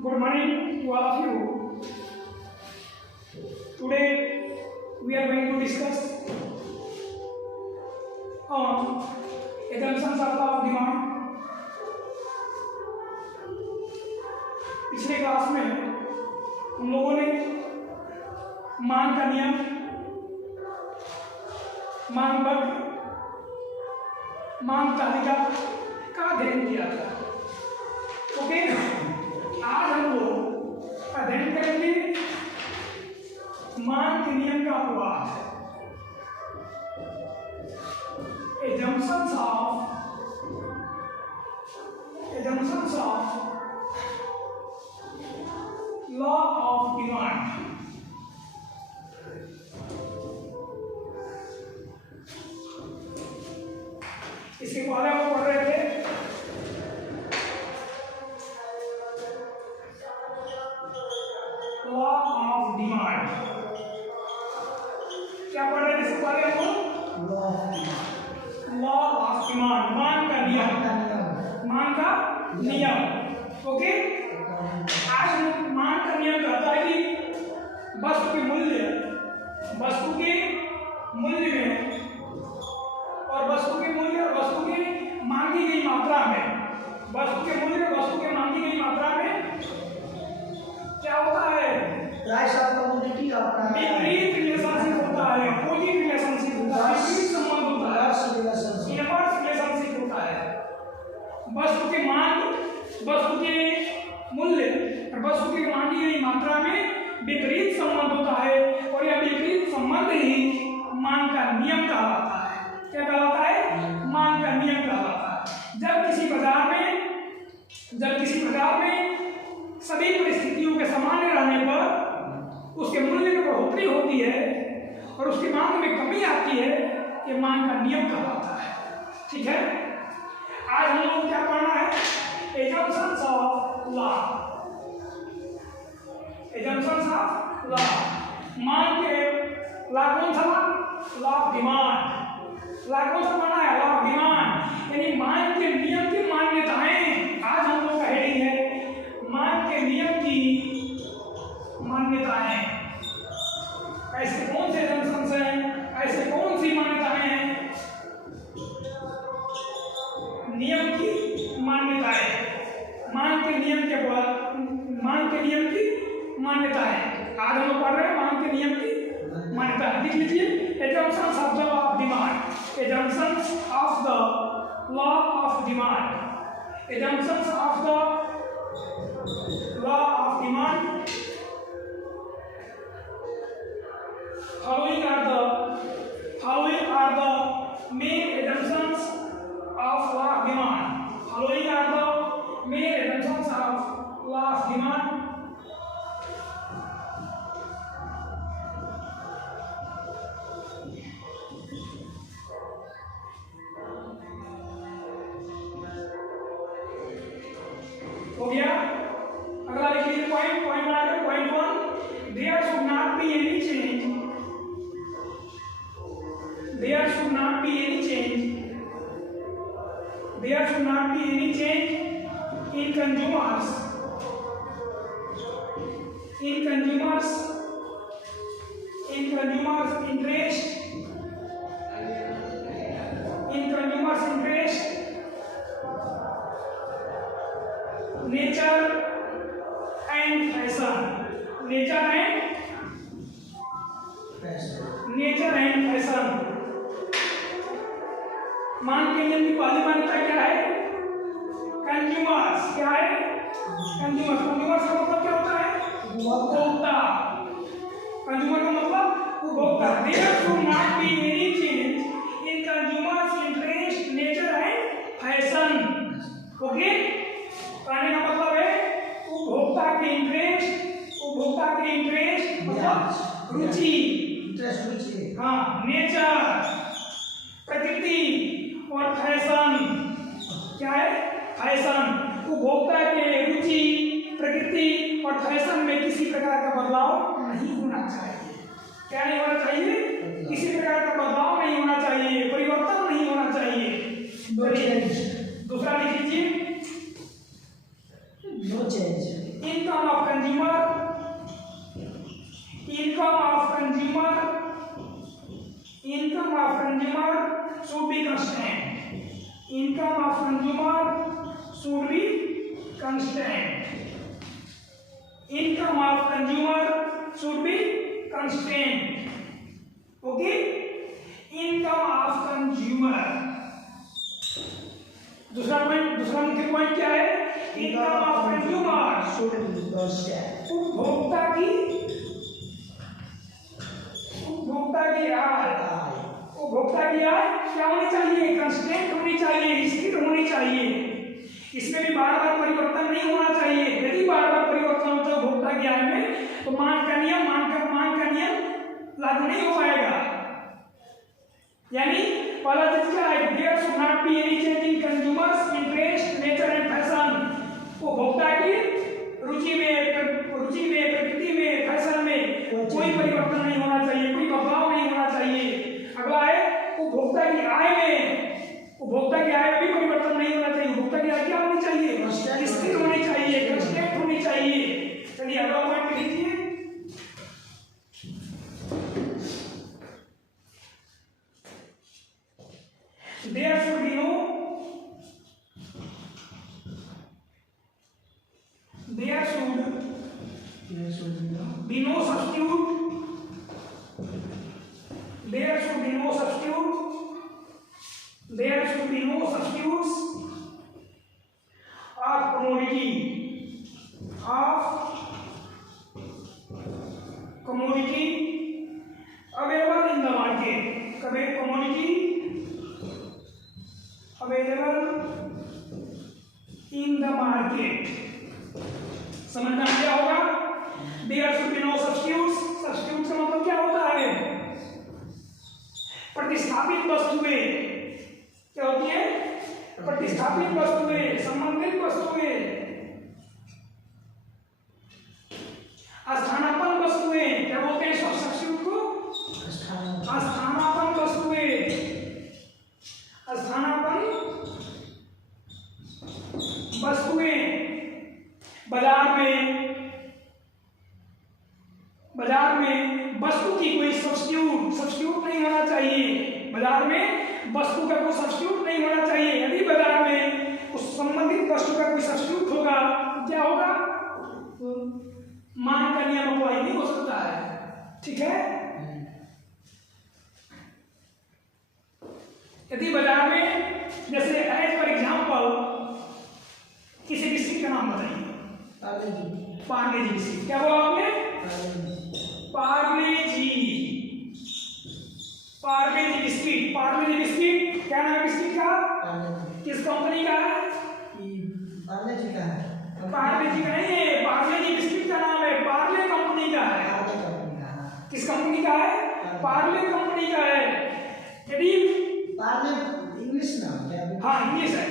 Good morning to all of you. Today we are going to discuss on assumptions of law of demand. पिछले class में हम लोगों ने मांग का नियम, मांग वक्र, मांग तालिका का अध्ययन किया था। ओके, आज हम लोग अध्ययन करेंगे मांग के नियम का अपवाद, assumptions of law of demand। इसके पहले हम पढ़ रहे थे लॉ ऑफ डिमांड। क्या पढ़ रहे थे इसके पहले हम? लॉ ऑफ डिमांड, मांग का नियम, मांग का नियम। ओके, आज मांग का नियम कहता है कि वस्तु के मूल्य में और वस्तु के मूल्य और वस्तु की मांगी गई मात्रा में, वस्तु के मूल्य और वस्तु के मांगी गई मात्रा में क्या होता है? प्राइस ऑफ कमोडिटी और विपरीत रिलेशनशिप होता है, अपोजिट रिलेशनशिप होता है, विपरीत संबंध होता है, इनवर्स रिलेशनशिप होता है। वस्तु के मांग, वस्तु के मूल्य और वस्तु की मांगी गई मात्रा में विपरीत संबंध होता है और यह विपरीत संबंध ही मांग का नियम कहलाता है। क्या कहलाता है? मांग का नियम कहलाता है। जब किसी बाजार में सभी परिस्थितियों के सामान्य रहने पर उसके मूल्य में बढ़ोतरी होती है और उसकी मांग में कमी आती है, ये मांग का नियम कहलाता है। ठीक है, आज हम लोग क्या पढ़ना है? assumptions of law। assumptions of law, मांग के लॉ कौन सा? Law of demand. लॉ कौन सा पढ़ना है? लॉ ऑफ डिमांड, यानी मांग के नियम की मान्यताएं। आज हम लोग का हेडिंग है मांग के नियम की मान्यताएं। ऐसे कौन से assumptions हैं, ऐसे कौन सी मान्यताएं हैं? नियम की मान्यताएं, मांग के नियम के बाद मांग के नियम की मान्यताएं। आज हम लोग पढ़ रहे हैं मांग के नियम की मान्यताएं। देख लीजिए, assumptions of the law of demand, assumptions of the law of demand, assumptions of the law of demand। Following are the main assumptions of law of demand। Following are the main assumptions of law of demand। हो गया? अगला लिख लीजिए point बनाकर। Point 1, there should not be any change, there should not be any change, there should not be any change in consumers interest, nature and fashion, nature and fashion। मांग के नियम की पहली मान्यता क्या है? कंज्यूमर्स। क्या है? कंज्यूमर्स का मतलब क्या होता है? उपभोक्ता। कंज्यूमर का मतलब उपभोक्ता। There should not be any change in consumers interest, nature and fashion. Okay, कहने का मतलब है उपभोक्ता के इंटरेस्ट मतलब रुचि, हाँ, नेचर प्रकृति और फैशन। क्या है? फैशन। उपभोक्ता के रुचि, प्रकृति और फैशन में किसी प्रकार का बदलाव नहीं होना चाहिए। क्या नहीं होना चाहिए? किसी प्रकार का बदलाव नहीं होना चाहिए, परिवर्तन नहीं होना चाहिए। दूसरा लिख लीजिए, no change in constant. Income of consumer should be constant. Okay? Income of consumer. दूसरा मुख्य पॉइंट क्या है? Income of consumer should be constant. उपभोक्ता की आय क्या होनी चाहिए? कांस्टेंट होनी चाहिए, स्थिर होनी चाहिए। इसमें भी बार बार परिवर्तन नहीं होना चाहिए। यदि बार बार परिवर्तन होता है उपभोक्ता की आय में तो मांग का नियम लागू नहीं हो पाएगा। यानी पहला चीज क्या है? There should not be any change in consumers interest, nature and fashion. उपभोक्ता की रुचि में, प्रकृति में, फैशन में कोई परिवर्तन नहीं होना चाहिए, कोई बदलाव नहीं होना चाहिए। अगला है उपभोक्ता की आय में भी परिवर्तन नहीं होना चाहिए। उपभोक्ता की आय क्या होनी चाहिए? स्थिर होनी चाहिए, कांस्टेंट होनी चाहिए। चलिए अगला पॉइंट लिखिए। There should be no substitute. There should be no substitutes of commodity available in the market. Commodity available in the market. समझना क्या होगा? There should be no substitutes. Substitutes का मतलब क्या होता है? प्रतिस्थापित वस्तुएं क्या होती है? प्रतिस्थापित वस्तुएं, संबंधित वस्तुएं, स्थानापन्न वस्तुएं क्या बोलते हैं? सब्स्टिट्यूट को स्थानापन्न वस्तुएं, स्थानापन्न वस्तुएं। बाजार में वस्तु की कोई सब्स्टिट्यूट नहीं होना चाहिए। बाजार में वस्तु का कोई सब्स्टिट्यूट नहीं होना चाहिए। यदि बाजार में उस संबंधित वस्तु का कोई सब्स्टिट्यूट होगा तो क्या होगा? मांग का नियम अप्लाई नहीं हो सकता है। ठीक है? यदि बाजार में जैसे एज फॉर एग्जाम्पल किसी बिस्किट का नाम बताइए। पार्ले जी बिस्किट। क्या बोला आपने? पार्ले जी बिस्किट। क्या नाम है बिस्किट का? किस कंपनी का है? पार्ले जी का है। पार्ले जी का नहीं है, पार्ले जी बिस्किट का नाम है, पार्ले कंपनी का है। किस कंपनी का है? पार्ले कंपनी का है। यदि पार्ले इंग्लिश नाम है? हाँ इंग्लिश है।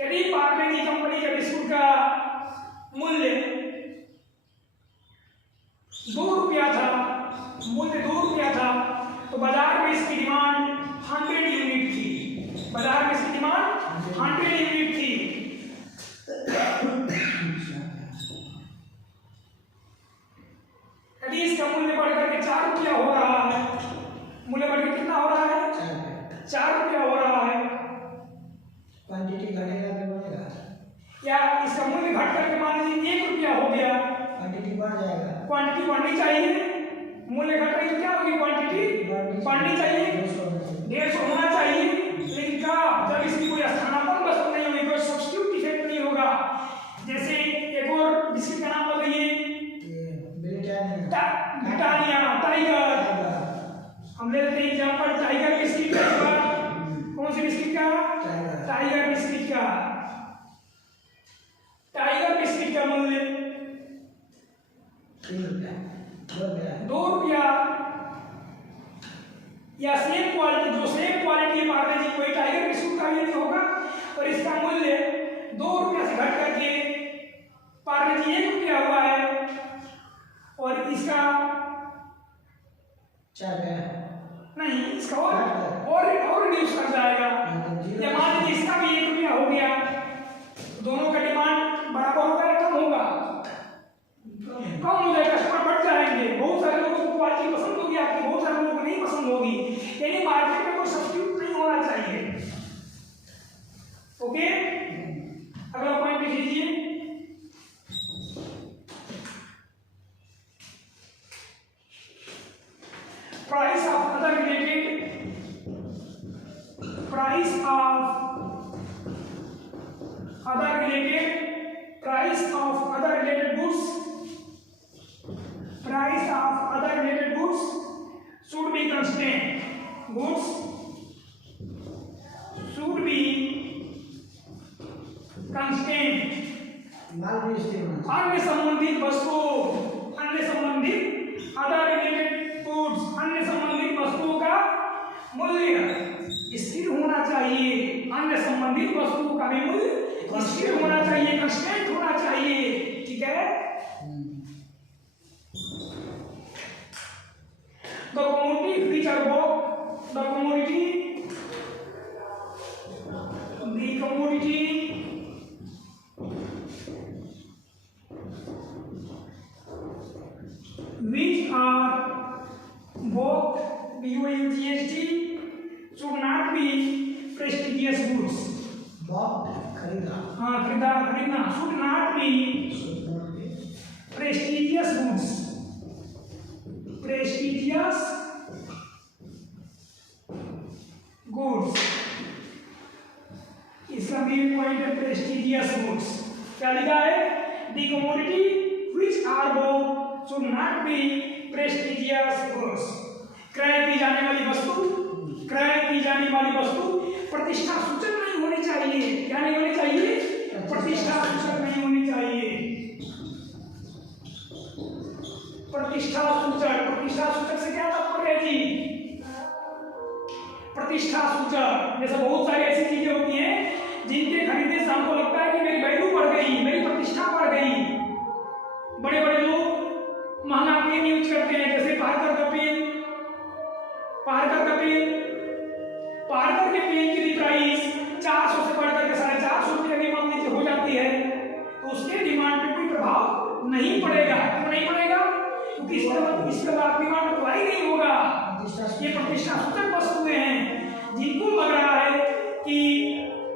यदि पार्ले जी कंपनी के बिस्कुट का मूल्य 2 रुपया था तो बाजार में इसकी डिमांड 100 यूनिट थी। बाजार में इसकी डिमांड 100 यूनिट थी। यदि इसका मूल्य बढ़कर के 4 रुपया हो रहा है, मूल्य बढ़कर कितना हो रहा है? 4 रुपया हो रहा है। क्वांटिटी घटेगा कि बढ़ेगा? या इसका मूल्य घट करके मान लीजिए 1 रुपया हो गया, क्वांटिटी बढ़ जाएगा। क्वांटिटी बढ़नी चाहिए। मूल्य घट रही तो क्या होगी? क्वांटिटी बढ़नी चाहिए, 150 होना चाहिए। लेकिन क्या जब इसकी कोई स्थानापन्न वस्तु नहीं होगी, कोई सब्स्टिट्यूट इफेक्ट नहीं होगा। जैसे एक और बिस्किट का नाम बताइए। Britannia, tiger. हम ले लेते हैं एग्जांपल टाइगर बिस्किट का। कौन सी बिस्किट का? टाइगर बिस्किट का। टाइगर बिस्किट का मूल्य 2 रुपया। या सेम क्वालिटी पार्ले जी कोई टाइगर बिस्कुट का ये होगा और इसका मूल्य 2 रुपया से घट करके पार्ले जी 1 रुपया हुआ है और इसका 4 नहीं, इसका और रिड्यूस कर जाएगा। या मान लीजिए इसका भी 1 रुपया हो गया, दोनों का डिमांड बराबर होगा या कम होगा? कम हो जाएगा, कस्टमर बढ़ जाएंगे। बहुत सारे लोगों को क्वालिटी पसंद होगी आपकी, बहुत सारे लोगों को नहीं पसंद होगी। यानी मार्केट में कोई सब्स्टिट्यूट नहीं होना चाहिए। ओके, अगला पॉइंट लिख लीजिए। price of other related goods should be constant. Goods should be constant. माल भी स्थिर होना चाहिए। अन्य संबंधित other related goods, अन्य संबंधित वस्तुओं का मूल्य स्थिर होना चाहिए। अन्य संबंधित वस्तुओं का भी मूल्य स्थिर होना चाहिए, कांस्टेंट होना चाहिए। ठीक है। The commodity which are bought, the commodity which are bought BOUGST should not be prestigious goods. बॉक्ड खरीदा। हाँ, खरीदना should not be prestigious goods. Prestigious goods. इसका मेन पॉइंट है prestigious goods. क्या लिखा है? The commodity which are bought should not be prestigious goods. क्रय की जाने वाली वस्तु प्रतिष्ठा सूचक नहीं होनी चाहिए। क्या नहीं होनी चाहिए? प्रतिष्ठा सूचक नहीं होनी चाहिए। प्रतिष्ठा सूचक से क्या तात्पर्य है जी? प्रतिष्ठा सूचक जैसे बहुत सारी ऐसी चीजें होती हैं जिनके खरीदने से हमको लगता है कि मेरी वैल्यू बढ़ गई, मेरी प्रतिष्ठा बढ़ गई। बड़े बड़े लोग महंगा पेन यूज करते हैं, जैसे पार्कर का पेन के पेन की प्राइस 400 से बढ़कर के 450 रुपये की मान लीजिए हो जाती है, तो उसके डिमांड पे कोई प्रभाव नहीं पड़ेगा। क्यों नहीं पड़ेगा? क्योंकि इसके बाद डिमांड अप्लाई नहीं होगा। ये प्रतिष्ठा सूचक वस्तुएं हैं जिनको लग रहा है कि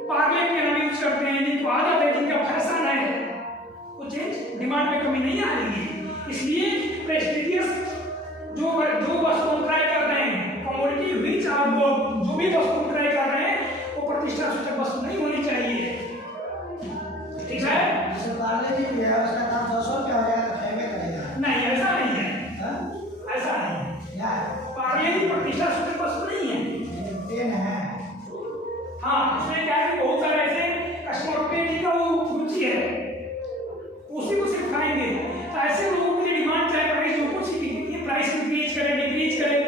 पार्ले पेन हम यूज करते हैं, जिनको आदत है, जिनका फैशन है, वो चेंज डिमांड में कमी नहीं आएगी। इसलिए प्रेस्टिजियस जो वस्तु ट्राई कर रहे हैं, कमोडिटी व्हिच आर बोथ, जो भी वस्तु ट्राई कर रहे हैं वो प्रतिष्ठा सूचक वस्तु नहीं होनी चाहिए। ठीक है। जैसे पार्ले जी है, उसका दाम 200 रुपया हो जाएगा तो खरीदे करेगा। नहीं, ऐसा नहीं है। ऐसा नहीं है। पार्ले जी प्रतिष्ठा सूचक वस्तु नहीं है। पेन है। हाँ, इसमें क्या है, बहुत सारे ऐसे कस्टमर पेन जी का वो रुचि है, उसी को सिर्फ खाएंगे। तो ऐसे लोगों की डिमांड चाहे प्राइस जो कुछ भी, ये प्राइस इंक्रीज करे डिक्रीज करे,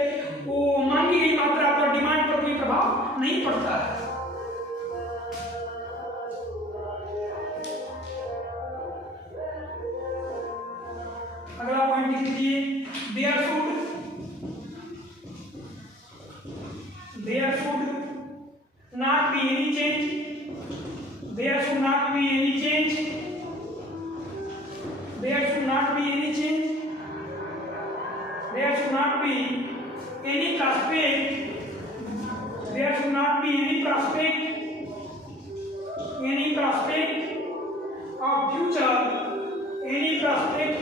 वो मांगी गई मात्रा पर डिमांड पर कोई प्रभाव नहीं पड़ता है। अगला पॉइंट लीजिए, there should not be any change. There should not be any change. There should not be any change. There should not be any prospect. There should not be any prospect of future. Any prospect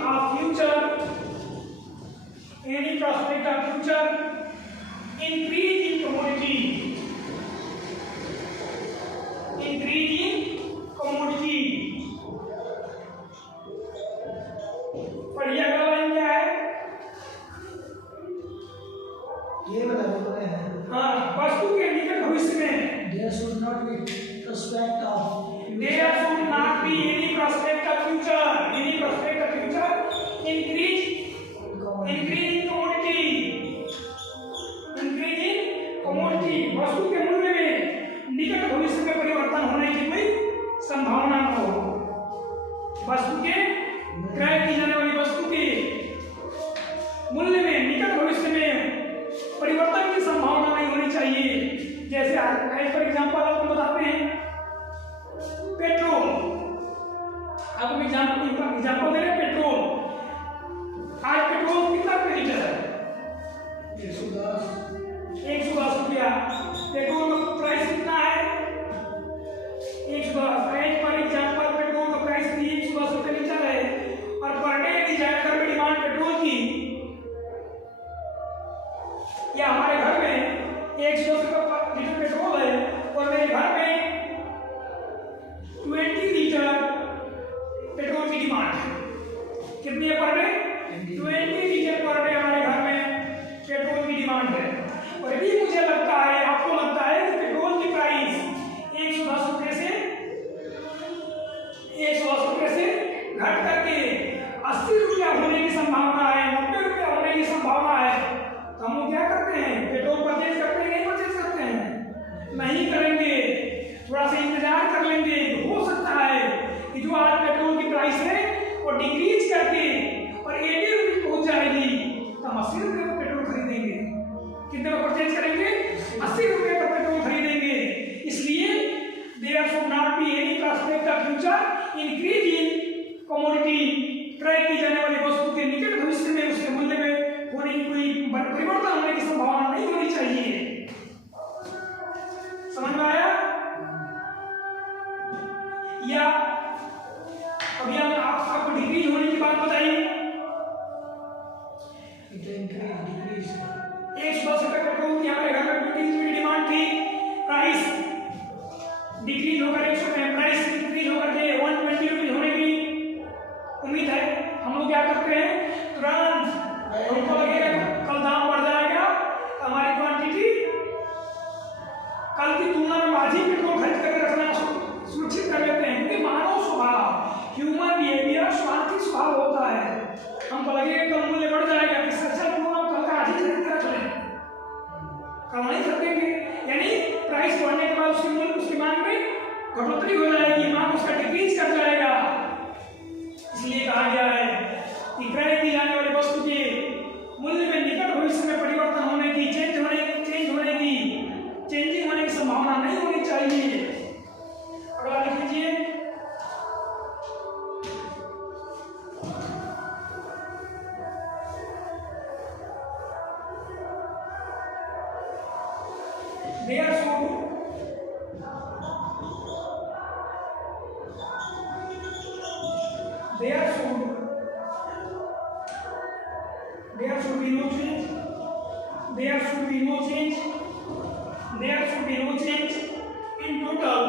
of future increase in commodity. पढ़िए अगला line क्या है? ये बता दो है। हाँ, वस्तु के निकट भविष्य में There should not be prospect of future. Increase in commodity. वस्तु के मूल्य में निकट भविष्य में परिवर्तन होने की कोई संभावना न हो। वस्तु के क्रय की जाने वाली वस्तु के मूल्य में निकट भविष्य में परिवर्तन की संभावना नहीं होनी चाहिए। जैसे फॉर एग्जांपल आपको बताते हैं, पेट्रोल, आपको एग्जांपल दे रहे हैं। पेट्रोल आज पेट्रोल कितना रुपये लीटर है? 110 रुपया। पेट्रोल का प्राइस कितना है? 110। पर एग्जांपल पेट्रोल का प्राइस 110 रुपये लीटर है और पर डे की जाकर डिमांड पेट्रोल की, या हमारे घर में 110 रुपये लीटर पेट्रोल है और मेरे घर में 20 लीटर कितनी है per day? 20 litre per day हमारे घर में पेट्रोल की डिमांड है। और यदि मुझे लगता है, आपको लगता है कि पेट्रोल की प्राइस 110 रुपये से घट करके 80 रुपया होने की संभावना है, 90 रुपया होने की संभावना है, तो हम लोग क्या करते हैं? पेट्रोल परचेज करते हैं? नहीं परचेज करते हैं? नहीं करेंगे, थोड़ा सा इंतजार कर लेंगे। हो सकता है कि जो आज पेट्रोल की प्राइस है वो डिक्रीज करके और 80 रुपये पहुंच जाएगी, तो हम 80 रुपये का पेट्रोल खरीदेंगे। कितने का परचेज करेंगे? 80 रुपये का पेट्रोल खरीदेंगे। इसलिए there should not be any prospect of future increase in commodity. क्रय की जाने वाली वस्तु के निकट भविष्य में उसके मूल्य में होने की कोई परिवर्तन होने की संभावना नहीं होनी चाहिए। समझ में आया? या अभी हम आपको डिक्रीज होने की बात बताइए। 110 रुपये पेट्रोल की हमारे घर में 20 रुपये की डिमांड थी, प्राइस डिक्रीज होकर 100 में, प्राइस डिक्रीज होकर के 120 रुपये होने की उम्मीद है। हम लोग क्या करते हैं? तुरंत हमको लगेगा कल दाम बढ़ जाएगा, तो हमारी क्वांटिटी कल की तुलना में आज ही पेट्रोल खरीद करके रखना सुरक्षित कर लेते हैं। क्योंकि मानव स्वभाव, ह्यूमन बिहेवियर स्वार्थी स्वभाव होता है। हमको लगेगा कल मूल्य बढ़ जाएगा, इससे अच्छा क्यों हम कल का आज ही खरीद कर चलें, कल नहीं खरीदेंगे। यानी प्राइस बढ़ने के बाद उसकी मूल्य, उसकी मांग में बढ़ोतरी हो जाएगी, मांग उसका डिक्रीज कर जाएगा। इसलिए कहा गया है कि क्रय की जाने वाली वस्तु के मूल्य में निकट भविष्य में परिवर्तन होने की, चेंजिंग होने की संभावना नहीं होनी चाहिए। अगला लिख लीजिए। There should be no change. There should be no change. There should be no change in total.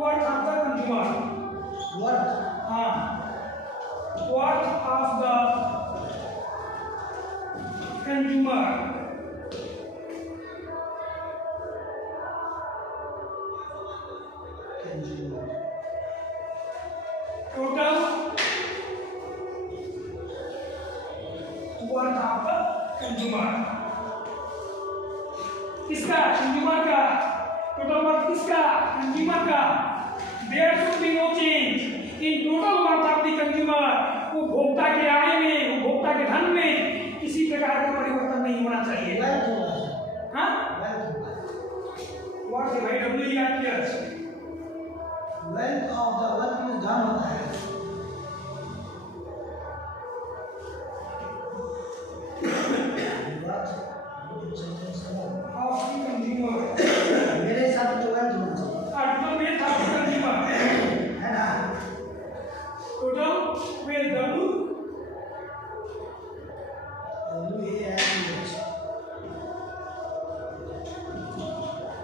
Worth of the consumer. Worth of the consumer. Total worth of the consumer. किसका? कंज्यूमर का। Total worth किसका? Consumer का। There should be no change in total worth of the consumer. उपभोक्ता के आय में, उपभोक्ता के धन में किसी प्रकार का परिवर्तन नहीं होना चाहिए। हाँ? What is WELTH? Wealth of the work में धन होता है। मेरे हिसाब से वेल्थ होना चाहिए। है ना? Total wealth W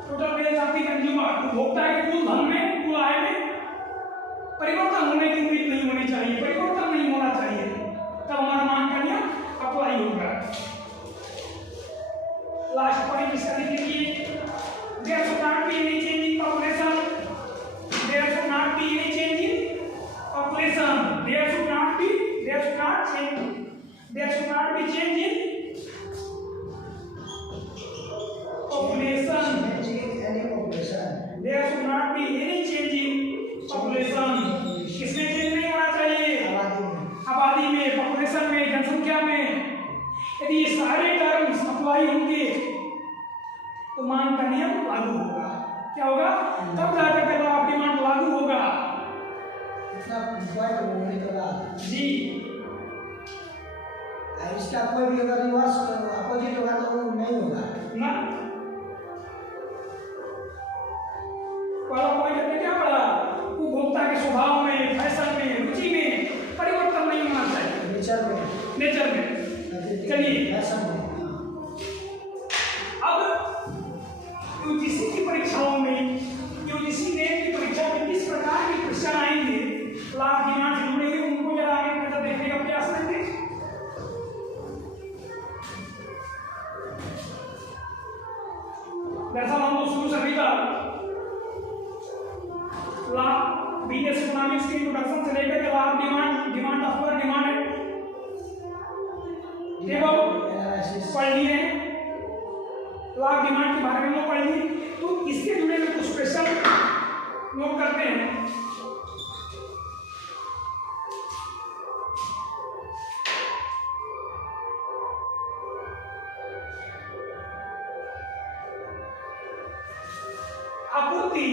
total wealth of the consumer. उपभोक्ता के कुल धन में, कुल आय में परिवर्तन होने की उम्मीद नहीं होनी चाहिए, परिवर्तन नहीं होना चाहिए, तब हमारा मांग का नियम अप्लाई होगा। लास्ट पॉइंट इसका लिख लीजिए। There should not be any change in population. There should not be any change in population. There should not be change in population. There should not be any change in population. किसमें change नहीं होना चाहिए? आबादी में, population में, जनसंख्या में। यदि ये सारे टर्म्स अप्लाई होंगे तो मांग का नियम लागू होगा। क्या होगा? तब जाकर के लॉ ऑफ डिमांड लागू होगा। इतना पॉइंट होने के बाद जी इसका कोई भी अगर रिवर्स अपोजिट होगा तो वो नहीं होगा ना। पहला पॉइंट हमने क्या पढ़ा? उपभोक्ता के स्वभाव में, फैशन में, रुचि में परिवर्तन नहीं होना चाहिए। नेचर में। चलिए अब यूजीसी की परीक्षाओं में, यूजीसी नेट की परीक्षा में क्वेश्चन आएंगे लॉ ऑफ डिमांड से जुड़ेंगे, उनको जरा आगे नजर देखने का प्रयास करेंगे। दरअसल हम लोग शुरू से अभी तक लॉ बिजनेस इकोनॉमिक्स के इंट्रोडक्शन से लेकर के law of demand, demand of work, demand पढ़ लिए, लॉ ऑफ डिमांड के बारे में पढ़ ली। तो इससे जुड़े हुए कुछ क्वेश्चन नोट करते हैं। आपूर्ति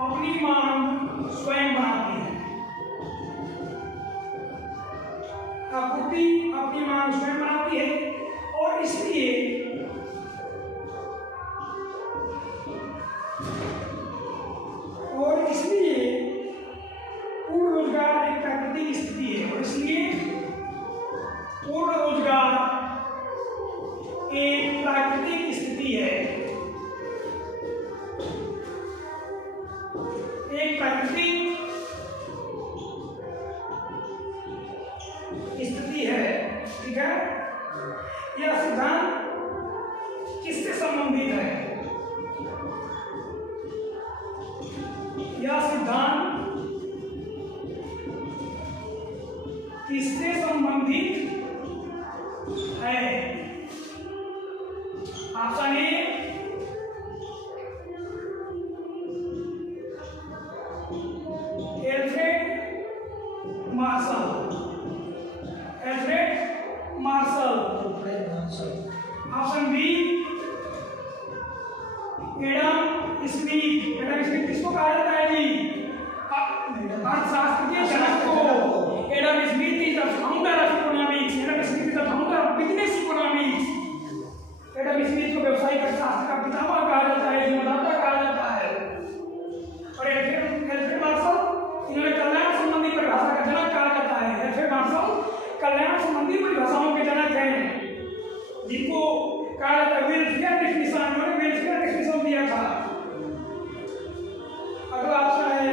अपनी मांग स्वयं बनाती है। आपूर्ति अपनी मांग स्वयं बनाती है और इसलिए पूर्ण रोजगार एक प्राकृतिक स्थिति है, और इसलिए पूर्ण रोजगार एक प्राकृतिक स्थिति है, एक प्राकृतिक स्थिति है। ठीक है, यह सिद्धांत किससे संबंधित है? यह सिद्धांत किससे संबंधित है? Option A Alfred Marshall, option B Adam Smith. Adam Smith किसको कहा जाता है जी? अर्थशास्त्र के जनक को। Adam Smith is the founder of economics. Adam Smith is the founder of business economics. Adam Smith को व्यवसायिक अर्थशास्त्र का पितामह कहा जाता है, जन्मदाता कहा जाता है। और एल्फ्रेड मार्शल, इन्हें कल्याण संबंधी परिभाषा का जनक कहा जाता है। एल्फ्रेड मार्शल कल्याण संबंधी परिभाषाओं के जनक हैं, जिनको कहा जाता है वेलफेयर डेफिनेशन। उन्होंने वेलफेयर डेफिनेशन दिया था। अगला ऑप्शन है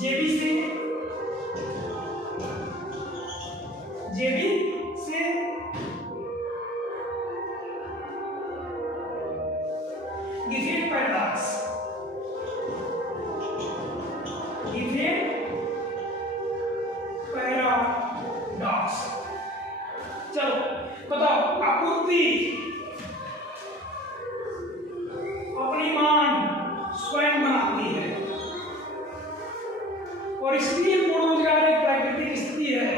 जेबी से गिफेन पैराडॉक्स। Giffen paradox. चलो बताओ, आपूर्ति अपनी मांग स्वयं बनाती है और इसलिए पूर्ण रोजगार एक प्राकृतिक स्थिति है।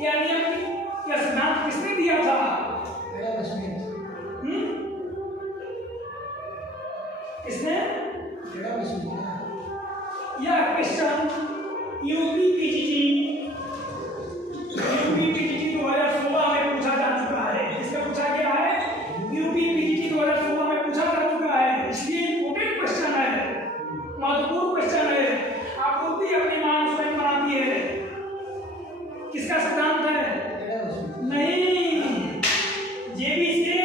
यह नियम, यह सिद्धांत किसने दिया था? किसने? यह क्वेश्चन यूपी पीजीटी 2016 में पूछा जा चुका है। इसका पूछा गया है, यूपी पीजीटी 2016 में पूछा जा चुका है, इसलिए इंपोर्टेंट क्वेश्चन है, महत्वपूर्ण क्वेश्चन है। आपूर्ति अपनी मांग स्वयं बनाती है, किसका सिद्धांत है? नहीं, जेबी से।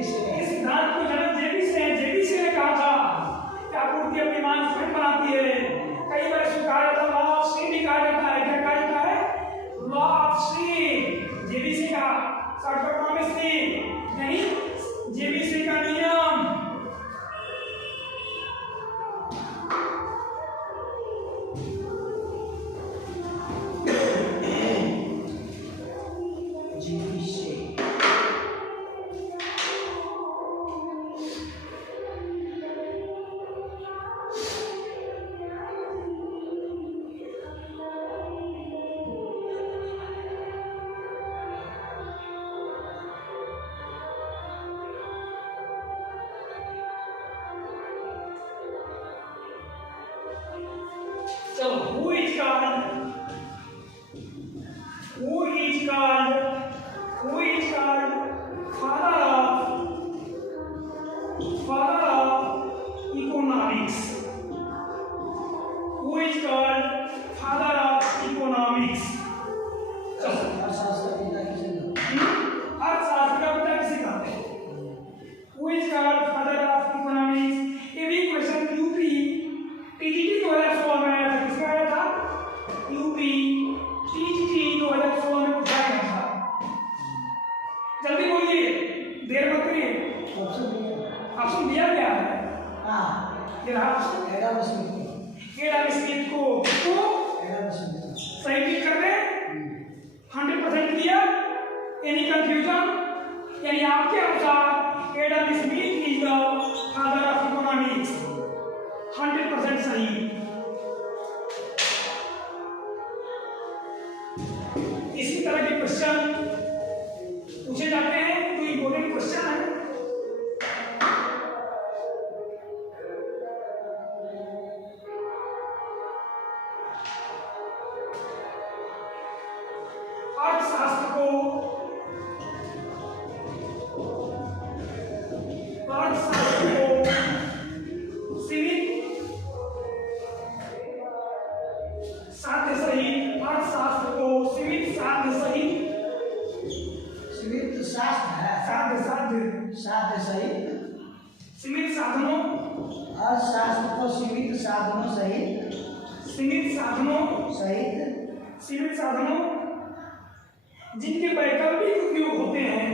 इस सिद्धांत को जनक जेबी से ने कहा था कि आपूर्ति अपनी मांग स्वयं बनाती है। कई बार इसको कहा जाता है लॉ ऑफ सी भी कहा जाता है। क्या कहा जाता है? Law of C. जेबीसी का शॉर्टकट नाम है सी, नहीं जेबीसी का नियम। So who is called father of economics? Who is called father of economics? हाँ ये रहा एडम स्मिथ एडम स्मिथ को एडम स्मिथ सही टिक कर दे 100% क्लियर एनी कंफ्यूजन यानी आपके अनुसार Adam Smith is the father of economics 100% सही। इसी तरह के क्वेश्चन पूछे जाते हैं तो इंपॉर्टेंट क्वेश्चन है। अर्थशास्त्र को सीमित साध्य सहित अर्थशास्त्र को सीमित साध्य सहित सीमित शास्त्र है साध्य सहित सीमित साधनों अर्थशास्त्र को सीमित साधनों सहित सीमित साधनों जिनके वैकल्पिक उपयोग होते हैं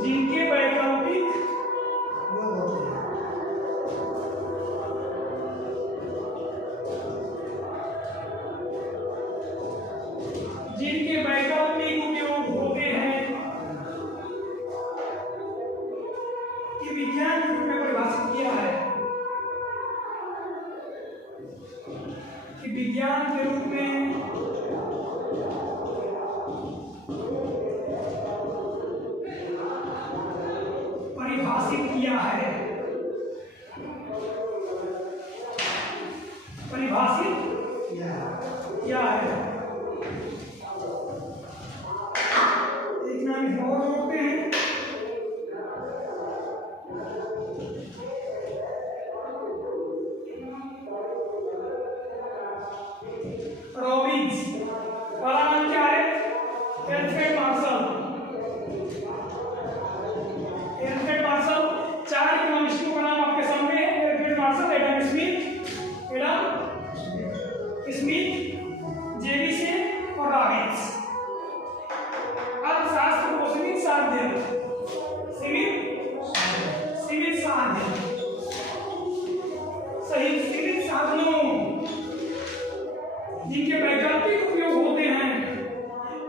जिनके वैकल्पिक उपयोग होते हैं कि विज्ञान के रूप में परिभाषित किया है कि विज्ञान के रूप में परिभाषित किया है एक नाम और जोड़ते हैं रॉबिन्स वाला नाम क्या है एल्फ्रेड मार्शल चार इकोनॉमिस्टों का नाम आपके सामने है Alfred Marshall Adam Smith Jamieson और रॉबिन्स। अर्थशास्त्र को सीमित साध्य सहित सीमित साधनों जिनके वैकल्पिक उपयोग होते हैं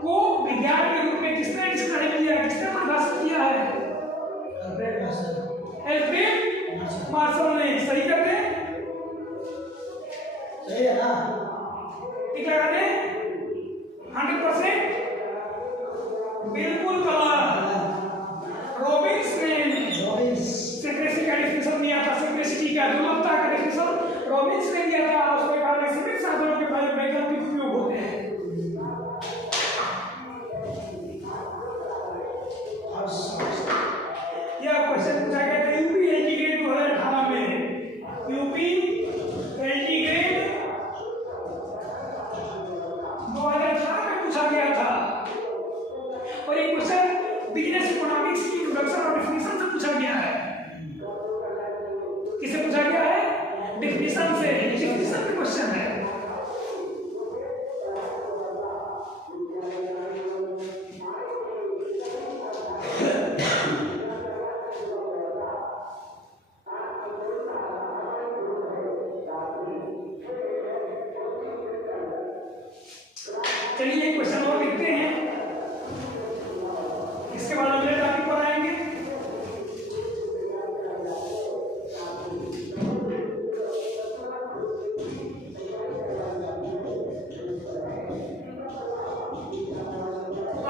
को विज्ञान के रूप में किसने डिस्क्राइब किया किसने परिभाषित किया है एल्फ्रेड मार्शल ने। सही करते हैं सही है ना ठीक लगा दे 100% बिल्कुल गलत। रॉबिन्स ने सेक्रेसी का डेफिनेशन दिया था सेक्रेसिटी का दुर्लभता का डेफिनेशन रॉबिन्स ने दिया था उसके कारण सीमित साधनों के वैकल्पिक उपयोग होते हैं। यह क्वेश्चन पूछा गया था यूपी एलटी ग्रेड 2018 में यूपी एलटी ग्रेड 2018 में पूछा गया था और ये क्वेश्चन बिजनेस इकोनॉमिक्स की इंट्रोडक्शन और डेफिनेशन से पूछा गया है। किससे पूछा गया है डेफिनेशन से डेफिनेशन पे क्वेश्चन है। चलिए एक क्वेश्चन और लिखते हैं इसके बाद अगले टॉपिक पर आएंगे।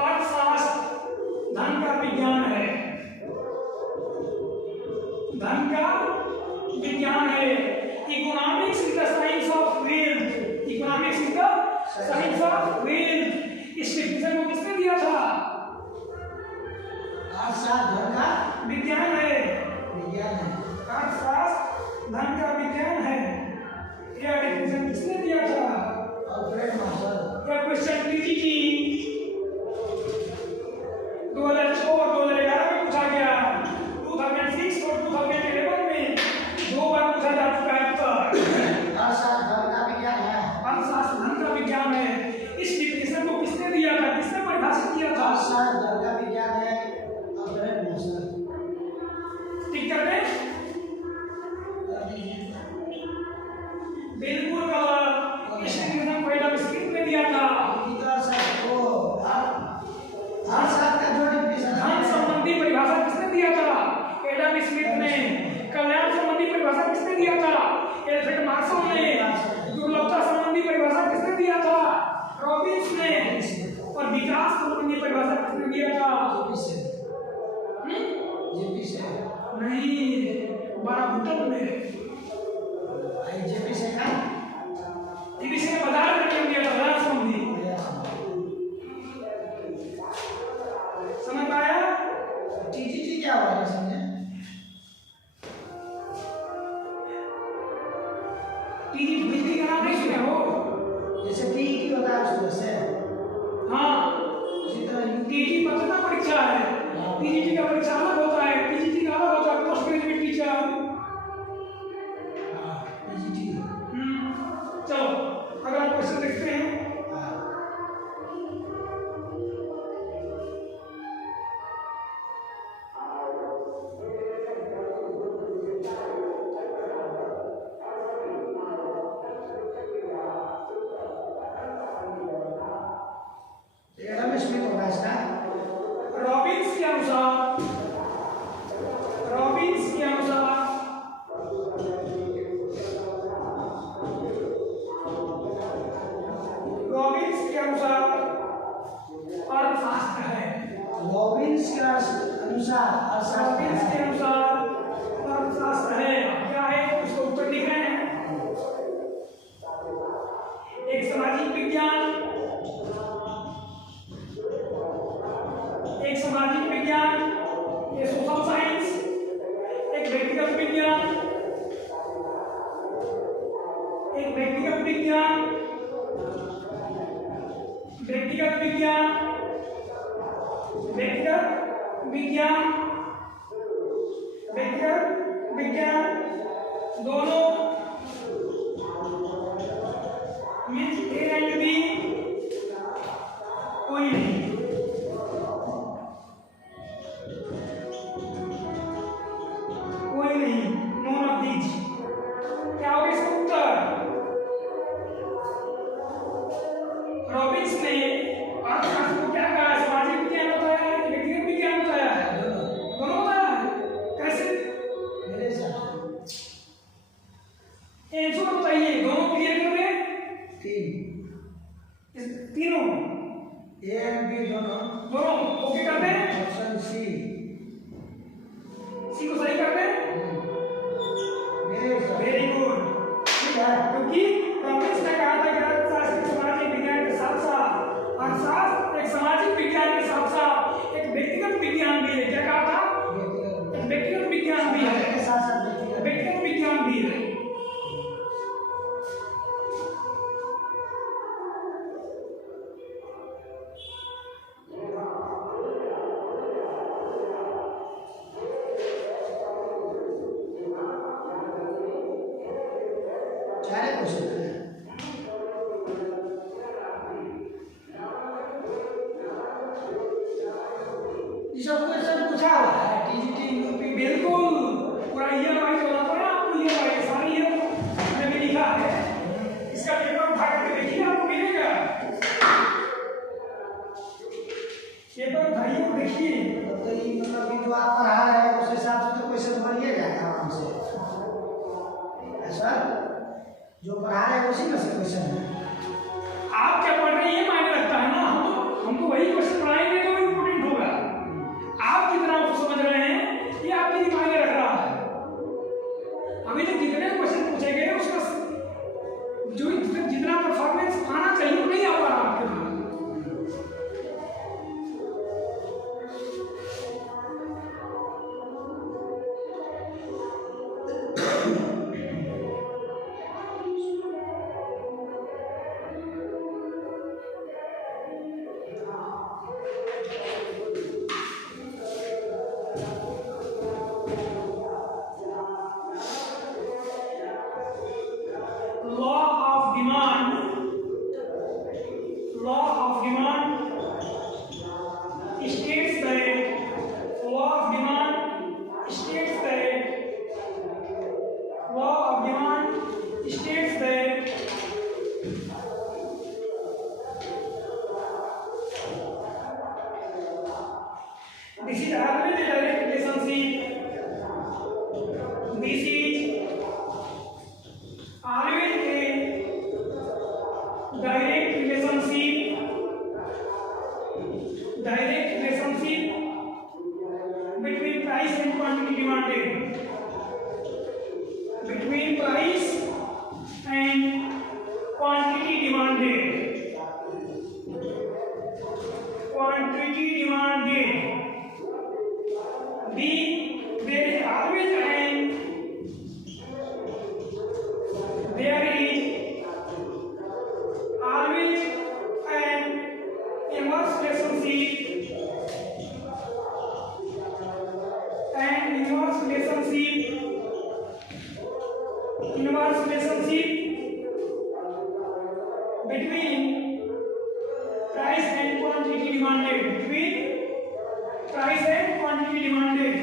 अर्थशास्त्र धन का विज्ञान है economics is the science of wealth इस डिफिनेशन को किसने दिया था अर्थशास्त्र धन का विज्ञान है अर्थशास्त्र धन का विज्ञान है यह डिफिनेशन किसने दिया था एल्फ्रेड मार्शल। यह क्वेश्चन टीजीटी 2004 और 2011 में पूछा गया 2006 और 2011 में दो बार पूछा जा चुका है। अर्थशास्त्र धन का विज्ञान है अर्थशास्त्र धन का विज्ञान है इस डिफिनेशन को किसने दिया था किसने परिभाषित किया था अर्थशास्त्र धन का विज्ञान है एल्फ्रेड मार्शल। ठीक करते हैं। रॉबिन्स ने और विकास को ने परिभाषा किसने दिया था? जेपी से नहीं, बारह भुट्टन ने। जेपी से क्या? जेपी से बाजार में नियम दिया था, बाजार संबंधी। समझ पाया? टीजीटी क्या हुआ है समझे? टीजी बिजली का नाम नहीं सुने हो? जैसे टीईटी होता है उसमें से हाँ, उसी तरह टीजी पत्रता परीक्षा है। टीजीटी का परीक्षा अलग होता है, टीजीटी का अलग होता है, पोस्ट ग्रेजुएट टीचर। टीजीटी। चलो अगला क्वेश्चन देखते हैं। रॉबिन्स के अनुसार अर्थशास्त्र है। रॉबिन्स के अनुसार अर्थशास्त्र है। क्या है उसको ऊपर लिख रहे हैं। एक सामाजिक विज्ञान, ये सोशल साइंस, एक व्यक्तिगत विज्ञान, दोनों मीन्स ए एंड बी, कोई नहीं। None of these. क्या होगा इसका उत्तर? रॉबिन्स ने अर्थशास्त्र को क्या कहा? सामाजिक विज्ञान बताया है कि व्यक्तिगत विज्ञान बताया है? दोनों बताया है। कैसे? मेरे साथ आंसर बताइए। दोनों क्लियर कर रहे हैं? तीनों ए एंड बी दोनों ओके करते हैं। ऑप्शन सी को सही करते हैं। Very good. ठीक है, क्योंकि रॉबिन्स ने कहा था कि अर्थशास्त्र एक सामाजिक विज्ञान के साथ साथ अर्थशास्त्र एक सामाजिक विज्ञान के साथ साथ एक व्यक्तिगत विज्ञान भी है। क्या कहा था? एक व्यक्तिगत विज्ञान भी है, व्यक्तिगत विज्ञान भी है। बिल्कुल पूरा ईयर वाइज होना पड़ा आपको। ईयर वाइज सारी ईयर मैंने भी लिखा है। इसका पेपर उठा करके देखिए, आपको मिलेगा। पेपर उठाइए और देखिए। तो ये मतलब कि जो आप पढ़ा रहे हैं उस हिसाब से तो क्वेश्चन बनिए जाएगा आराम से। सर जो पढ़ा रहे हैं उसी में से क्वेश्चन है। आप क्या पढ़ रहे हैं ये मायने रखता है ना। हम तो वही क्वेश्चन पढ़ाएंगे जो इम्पोर्टेंट होगा। आप कितना समझ रहे हैं ये आपके लिए मायने रख रहा है। अभी तक जितने क्वेश्चन पूछे गए उसका जो जितना परफॉर्मेंस आना चाहिए वो नहीं आ पा रहा आपके पास। This is always a direct relationship. This is always a direct between price and quantity demanded. Between price and quantity demanded. Quantity demanded. There is always an inverse relationship. Inverse relationship between price and quantity demanded. Between price and quantity demanded.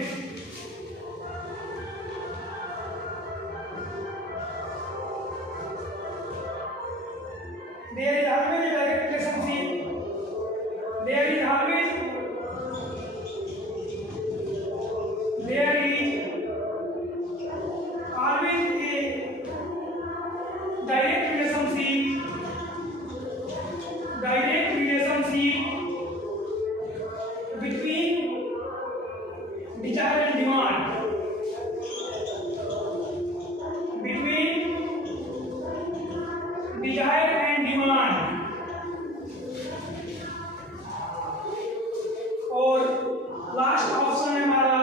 There is always a direct relationship. There is always a direct relationship between desire and demand. Between desire and demand. और last option है हमारा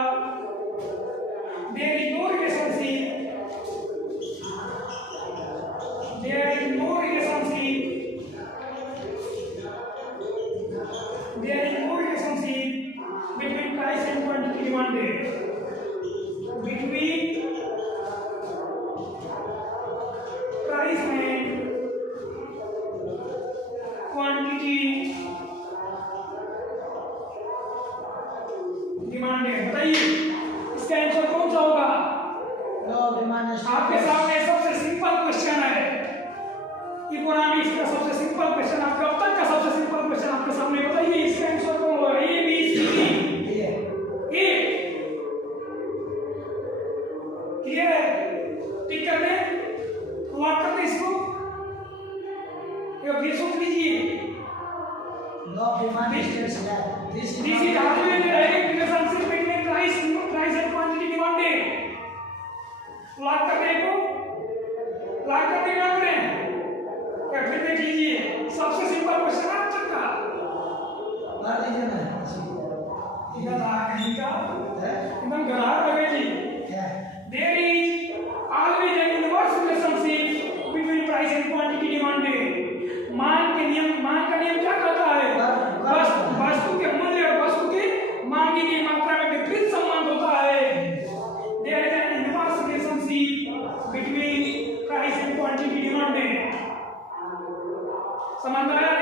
there is no relationship between price and quantity demanded. Between price and quantity demanded. बताइए इसका answer कौन सा होगा? आपके सामने सबसे सिंपल क्वेश्चन है इकोनॉमिक्स का, सबसे सिंपल क्वेश्चन आपका अब तक का सबसे सिंपल क्वेश्चन आपके सामने। बताइए इसका आंसर कौन होगा? A B C D. A clear है? टिक कर दें, लॉक कर दें इसको, ये फिर सोच लीजिए। This is always a direct relationship between price and quantity demanded. Lock कर दें को, लॉक कर दें, लॉक करें। या फिर देख लीजिए सबसे सिंपल क्वेश्चन आप तक का एकदम गरार लगे जी। There is always an inverse relationship between price and quantity demanded. मांग का नियम क्या कहता है? वस्तु के मूल्य और वस्तु की मांगी की मात्रा में विपरीत संबंध होता है। There is an inverse relationship between price and quantity demanded. समझ में आया?